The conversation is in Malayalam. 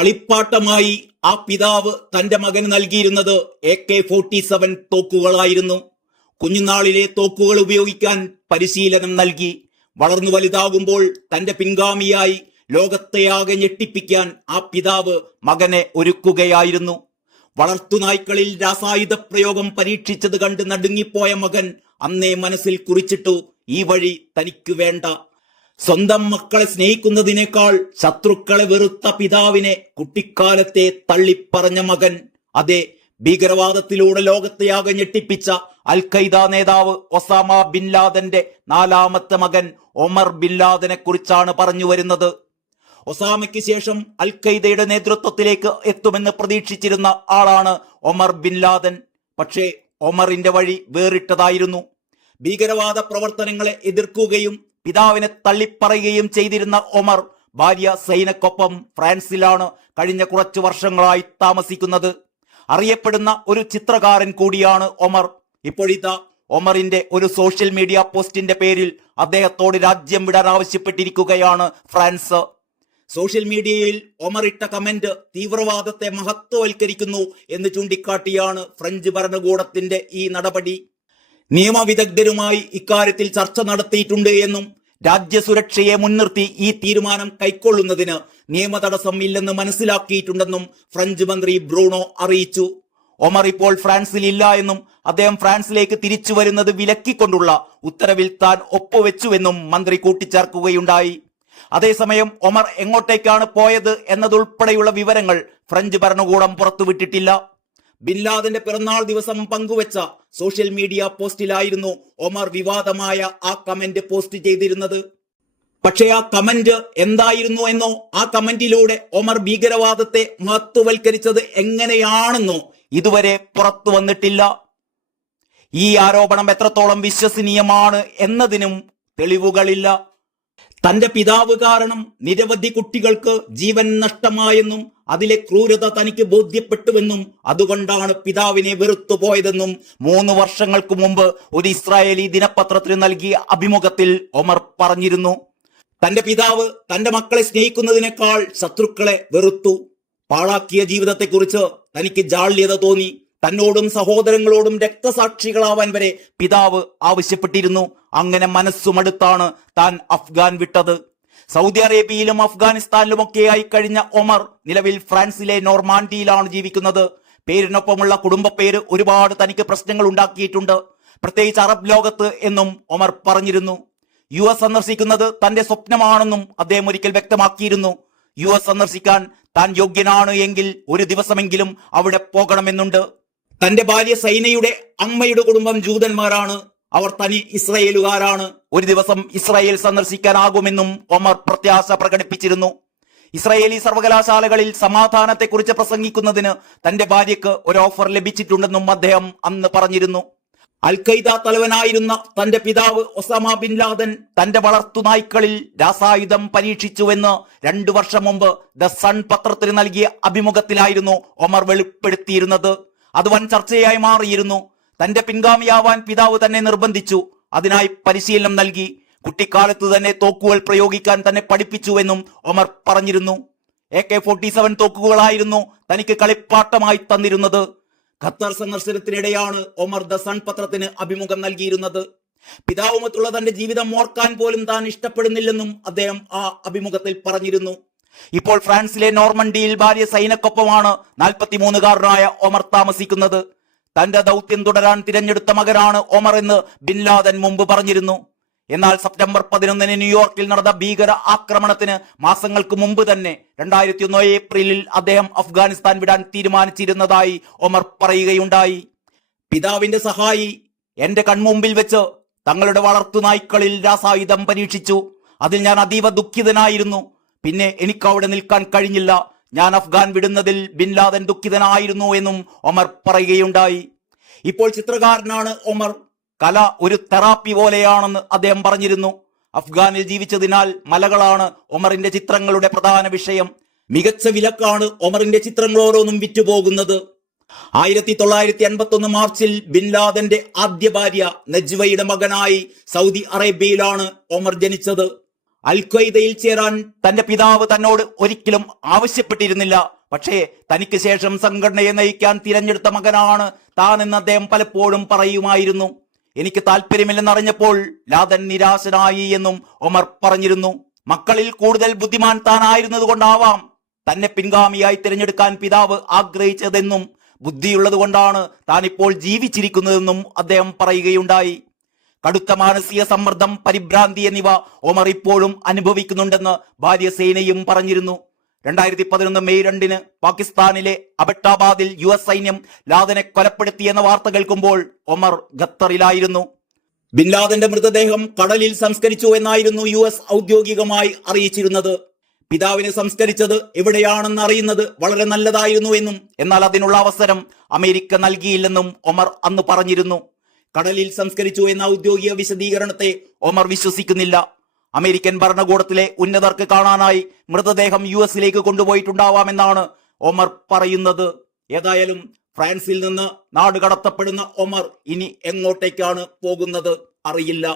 കളിപ്പാട്ടമായി ആ പിതാവ് തന്റെ മകന് നൽകിയിരുന്നത് എ കെ ഫോർട്ടി സെവൻ തോക്കുകളായിരുന്നു. കുഞ്ഞുനാളിലെ തോക്കുകൾ ഉപയോഗിക്കാൻ പരിശീലനം നൽകി. വളർന്നു വലുതാകുമ്പോൾ തന്റെ പിൻഗാമിയായി ലോകത്തെയാകെ ഞെട്ടിപ്പിക്കാൻ ആ പിതാവ് മകനെ ഒരുക്കുകയായിരുന്നു. വളർത്തുനായ്ക്കളിൽ രാസായുധ പ്രയോഗം പരീക്ഷിച്ചത് കണ്ട് നടുങ്ങിപ്പോയ മകൻ അന്നേ മനസ്സിൽ കുറിച്ചിട്ടു ഈ വഴി തനിക്ക് വേണ്ട. സ്വന്തം മക്കളെ സ്നേഹിക്കുന്നതിനേക്കാൾ ശത്രുക്കളെ വെറുത്ത പിതാവിനെ കുട്ടിക്കാലത്തെ തള്ളിപ്പറഞ്ഞ മകൻ അതെ ഭീകരവാദത്തിലൂടെ ലോകത്തെയാകെ ഞെട്ടിപ്പിച്ച അൽ ഖൈദ നേതാവ് ഒസാമ ബിൻ ലാദന്റെ നാലാമത്തെ മകൻ ഒമർ ബിൻ ലാദനെ കുറിച്ചാണ് പറഞ്ഞു വരുന്നത്. ഒസാമയ്ക്ക് ശേഷം അൽ ഖൈദയുടെ നേതൃത്വത്തിലേക്ക് എത്തുമെന്ന് പ്രതീക്ഷിച്ചിരുന്ന ആളാണ് ഒമർ ബിൻ ലാദൻ. പക്ഷേ ഒമറിന്റെ വഴി വേറിട്ടതായിരുന്നു. ഭീകരവാദ പ്രവർത്തനങ്ങളെ എതിർക്കുകയും പിതാവിനെ തള്ളിപ്പറയുകയും ചെയ്തിരുന്ന ഒമർ ഭാര്യ സൈനക്കൊപ്പം ഫ്രാൻസിലാണ് കഴിഞ്ഞ കുറച്ചു വർഷങ്ങളായി താമസിക്കുന്നത്. അറിയപ്പെടുന്ന ഒരു ചിത്രകാരൻ കൂടിയാണ് ഒമർ. ഇപ്പോഴിതാ ഒമറിന്റെ ഒരു സോഷ്യൽ മീഡിയ പോസ്റ്റിന്റെ പേരിൽ അദ്ദേഹത്തോട് രാജ്യം വിടാൻ ആവശ്യപ്പെട്ടിരിക്കുകയാണ് ഫ്രാൻസ്. സോഷ്യൽ മീഡിയയിൽ ഒമർ ഇട്ട കമന്റ് തീവ്രവാദത്തെ മഹത്വവൽക്കരിക്കുന്നു എന്ന് ചൂണ്ടിക്കാട്ടിയാണ് ഫ്രഞ്ച് ഭരണകൂടത്തിന്റെ ഈ നടപടി. നിയമവിദഗ്ധരുമായി ഇക്കാര്യത്തിൽ ചർച്ച നടത്തിയിട്ടുണ്ട് എന്നും രാജ്യസുരക്ഷയെ മുൻനിർത്തി ഈ തീരുമാനം കൈക്കൊള്ളുന്നതിന് നിയമ തടസ്സം ഇല്ലെന്ന് മനസ്സിലാക്കിയിട്ടുണ്ടെന്നും ഫ്രഞ്ച് മന്ത്രി ബ്രൂണോ അറിയിച്ചു. ഒമർ ഇപ്പോൾ ഫ്രാൻസിൽ ഇല്ല എന്നും അദ്ദേഹം ഫ്രാൻസിലേക്ക് തിരിച്ചു വരുന്നത് വിലക്കിക്കൊണ്ടുള്ള ഉത്തരവിൽ താൻ ഒപ്പുവെച്ചുവെന്നും മന്ത്രി കൂട്ടിച്ചേർക്കുകയുണ്ടായി. അതേസമയം ഒമർ എങ്ങോട്ടേക്കാണ് പോയത് എന്നതുൾപ്പെടെയുള്ള വിവരങ്ങൾ ഫ്രഞ്ച് ഭരണകൂടം പുറത്തുവിട്ടിട്ടില്ല. ബിൻ ലാദന്റെ പിറന്നാൾ ദിവസം പങ്കുവച്ച സോഷ്യൽ മീഡിയ പോസ്റ്റിലായിരുന്നു ഒമർ വിവാദമായ ആ കമന്റ് പോസ്റ്റ് ചെയ്തിരുന്നത്. പക്ഷേ ആ കമന്റ് എന്തായിരുന്നു എന്നോ ആ കമന്റിലൂടെ ഒമർ ഭീകരവാദത്തെ മഹത്വവൽക്കരിച്ചത് എങ്ങനെയാണെന്നോ ഇതുവരെ പുറത്തു വന്നിട്ടില്ല. ഈ ആരോപണം എത്രത്തോളം വിശ്വസനീയമാണ് എന്നതിനും തെളിവുകളില്ല. തന്റെ പിതാവ് കാരണം നിരവധി കുട്ടികൾക്ക് ജീവൻ നഷ്ടമായെന്നും അതിലെ ക്രൂരത തനിക്ക് ബോധ്യപ്പെട്ടുവെന്നും അതുകൊണ്ടാണ് പിതാവിനെ വെറുത്തുപോയതെന്നും മൂന്ന് വർഷങ്ങൾക്ക് മുമ്പ് ഒരു ഇസ്രായേലി ദിനപത്രത്തിന് നൽകിയ അഭിമുഖത്തിൽ ഒമർ പറഞ്ഞിരുന്നു. തന്റെ പിതാവ് തന്റെ മക്കളെ സ്നേഹിക്കുന്നതിനേക്കാൾ ശത്രുക്കളെ വെറുത്തു. പാഴാക്കിയ ജീവിതത്തെക്കുറിച്ച് തനിക്ക് ജാള്യത തോന്നി. തന്നോടും സഹോദരങ്ങളോടും രക്തസാക്ഷികളാവാൻ വരെ പിതാവ് ആവശ്യപ്പെട്ടിരുന്നു. അങ്ങനെ മനസ്സുമടുത്താണ് താൻ അഫ്ഗാൻ വിട്ടത്. സൗദി അറേബ്യയിലും അഫ്ഗാനിസ്ഥാനിലുമൊക്കെയായി കഴിഞ്ഞ ഒമർ നിലവിൽ ഫ്രാൻസിലെ നോർമാൻഡിയിലാണ് ജീവിക്കുന്നത്. പേരിനൊപ്പമുള്ള കുടുംബ പേര് ഒരുപാട് തനിക്ക് പ്രശ്നങ്ങൾ ഉണ്ടാക്കിയിട്ടുണ്ട്. പ്രത്യേകിച്ച് അറബ് ലോകത്ത് എന്നും ഒമർ പറഞ്ഞിരുന്നു. യു എസ് സന്ദർശിക്കുന്നത് തന്റെ സ്വപ്നമാണെന്നും അദ്ദേഹം ഒരിക്കൽ വ്യക്തമാക്കിയിരുന്നു. യു എസ് സന്ദർശിക്കാൻ താൻ യോഗ്യനാണ് എങ്കിൽ ഒരു ദിവസമെങ്കിലും അവിടെ പോകണമെന്നുണ്ട്. തന്റെ ഭാര്യ സൈനയുടെ അമ്മയുടെ കുടുംബം ജൂതന്മാരാണ്. അവർ തനി ഇസ്രയേലുകാരാണ്. ഒരു ദിവസം ഇസ്രായേൽ സന്ദർശിക്കാനാകുമെന്നും ഒമർ പ്രത്യാശ പ്രകടിപ്പിച്ചിരുന്നു. ഇസ്രയേലി സർവകലാശാലകളിൽ സമാധാനത്തെക്കുറിച്ച് പ്രസംഗിക്കുന്നതിന് തന്റെ ഭാര്യയ്ക്ക് ഒരു ഓഫർ ലഭിച്ചിട്ടുണ്ടെന്നും അദ്ദേഹം അന്ന് പറഞ്ഞിരുന്നു. അൽ ഖൈദ തലവനായിരുന്ന തന്റെ പിതാവ് ഒസാമ ബിൻ ലാദൻ തന്റെ വളർത്തുനായ്ക്കളിൽ രാസായുധം പരീക്ഷിച്ചുവെന്ന് രണ്ടു വർഷം മുമ്പ് ദ സൺ പത്രത്തിന് നൽകിയ അഭിമുഖത്തിലായിരുന്നു ഒമർ വെളിപ്പെടുത്തിയിരുന്നത്. അത് വൻ ചർച്ചയായി മാറിയിരുന്നു. തന്റെ പിൻഗാമിയാവാൻ പിതാവ് തന്നെ നിർബന്ധിച്ചു. അതിനായി പരിശീലനം നൽകി. കുട്ടിക്കാലത്ത് തന്നെ തോക്കുകൾ പ്രയോഗിക്കാൻ തന്നെ പഠിപ്പിച്ചുവെന്നും ഒമർ പറഞ്ഞിരുന്നു. എ കെ ഫോർട്ടി സെവൻ തോക്കുകളായിരുന്നു തനിക്ക് കളിപ്പാട്ടമായി തന്നിരുന്നത്. ഖത്തർ സന്ദർശനത്തിനിടെയാണ് ഒമർ ദ സൺ പത്രത്തിന് അഭിമുഖം നൽകിയിരുന്നത്. പിതാവുമത്തുള്ള തന്റെ ജീവിതം ഓർക്കാൻ പോലും താൻ ഇഷ്ടപ്പെടുന്നില്ലെന്നും അദ്ദേഹം ആ അഭിമുഖത്തിൽ പറഞ്ഞിരുന്നു. ഇപ്പോൾ ഫ്രാൻസിലെ നോർമണ്ടിയിൽ ഭാര്യ സൈനക്കൊപ്പമാണ് നാൽപ്പത്തിമൂന്നുകാരനായ ഒമർ താമസിക്കുന്നത്. തന്റെ ദൗത്യം തുടരാൻ തിരഞ്ഞെടുത്ത മകനാണ് ഒമർ എന്ന് ബിൻ ലാദൻ മുമ്പ് പറഞ്ഞിരുന്നു. എന്നാൽ സെപ്റ്റംബർ പതിനൊന്നിന് ന്യൂയോർക്കിൽ നടന്ന ഭീകര ആക്രമണത്തിന് മാസങ്ങൾക്ക് മുമ്പ് തന്നെ രണ്ടായിരത്തി ഒന്ന് ഏപ്രിലിൽ അദ്ദേഹം അഫ്ഗാനിസ്ഥാൻ വിടാൻ തീരുമാനിച്ചിരുന്നതായി ഒമർ പറയുകയുണ്ടായി. പിതാവിന്റെ സഹായി എന്റെ കൺമുമ്പിൽ വെച്ച് തങ്ങളുടെ വളർത്തു നായ്ക്കളിൽ രാസായുധം പരീക്ഷിച്ചു. അതിൽ ഞാൻ അതീവ ദുഃഖിതനായിരുന്നു. പിന്നെ എനിക്ക് അവിടെ നിൽക്കാൻ കഴിഞ്ഞില്ല. ഞാൻ അഫ്ഗാൻ വിടുന്നതിൽ ബിൻ ലാദൻ ദുഃഖിതനായിരുന്നു എന്നും ഒമർ പറയുകയുണ്ടായി. ഇപ്പോൾ ചിത്രകാരനാണ് ഒമർ. കല ഒരു തെറാപ്പി പോലെയാണെന്ന് അദ്ദേഹം പറഞ്ഞിരുന്നു. അഫ്ഗാനിൽ ജീവിച്ചതിനാൽ മലകളാണ് ഒമറിന്റെ ചിത്രങ്ങളുടെ പ്രധാന വിഷയം. മികച്ച വിലക്കാണ് ഒമറിന്റെ ചിത്രങ്ങൾ ഓരോന്നും വിറ്റുപോകുന്നത്. ആയിരത്തി തൊള്ളായിരത്തി അൻപത്തി ഒന്ന് മാർച്ചിൽ ബിൻ ലാദന്റെ ആദ്യ ഭാര്യ നജ്വയുടെ മകനായി സൗദി അറേബ്യയിലാണ് ഒമർ ജനിച്ചത്. അൽ ചേരാൻ തന്റെ പിതാവ് തന്നോട് ഒരിക്കലും ആവശ്യപ്പെട്ടിരുന്നില്ല. പക്ഷേ തനിക്ക് ശേഷം സംഘടനയെ നയിക്കാൻ തിരഞ്ഞെടുത്ത മകനാണ് താനെന്ന് അദ്ദേഹം പലപ്പോഴും പറയുമായിരുന്നു. എനിക്ക് താല്പര്യമില്ലെന്നറിഞ്ഞപ്പോൾ ലാദൻ നിരാശനായി എന്നും ഒമർ പറഞ്ഞിരുന്നു. മക്കളിൽ കൂടുതൽ ബുദ്ധിമാൻ താനായിരുന്നത് കൊണ്ടാവാം തന്നെ പിൻഗാമിയായി തിരഞ്ഞെടുക്കാൻ പിതാവ് ആഗ്രഹിച്ചതെന്നും ബുദ്ധിയുള്ളതുകൊണ്ടാണ് താൻ ഇപ്പോൾ ജീവിച്ചിരിക്കുന്നതെന്നും അദ്ദേഹം പറയുകയുണ്ടായി. കടുത്ത മാനസിക സമ്മർദ്ദം പരിഭ്രാന്തി എന്നിവ ഒമർ ഇപ്പോഴും അനുഭവിക്കുന്നുണ്ടെന്ന് ഭാര്യ സേനയും പറഞ്ഞിരുന്നു. രണ്ടായിരത്തി പതിനൊന്ന് മെയ് രണ്ടിന് പാകിസ്ഥാനിലെ അബട്ടാബാദിൽ യു എസ് സൈന്യം ലാദനെ കൊലപ്പെടുത്തിയെന്ന വാർത്ത കേൾക്കുമ്പോൾ ഒമർ ഖത്തറിലായിരുന്നു. ബിൻ ലാദന്റെ മൃതദേഹം കടലിൽ സംസ്കരിച്ചു എന്നായിരുന്നു യു എസ് ഔദ്യോഗികമായി അറിയിച്ചിരുന്നത്. പിതാവിനെ സംസ്കരിച്ചത് എവിടെയാണെന്ന് അറിയുന്നത് വളരെ നല്ലതായിരുന്നു എന്നും എന്നാൽ അതിനുള്ള അവസരം അമേരിക്ക നൽകിയില്ലെന്നും ഒമർ അന്ന് പറഞ്ഞിരുന്നു. കടലിൽ സംസ്കരിച്ചു എന്ന ഔദ്യോഗിക വിശദീകരണത്തെ ഒമർ വിശ്വസിക്കുന്നില്ല. അമേരിക്കൻ ഭരണകൂടത്തിലെ ഉന്നതർക്ക് കാണാനായി മൃതദേഹം യു എസിലേക്ക് കൊണ്ടുപോയിട്ടുണ്ടാവാമെന്നാണ് ഒമർ പറയുന്നത്. ഏതായാലും ഫ്രാൻസിൽ നിന്ന് നാട് കടത്തപ്പെടുന്ന ഒമർ ഇനി എങ്ങോട്ടേക്കാണ് പോകുന്നത് അറിയില്ല.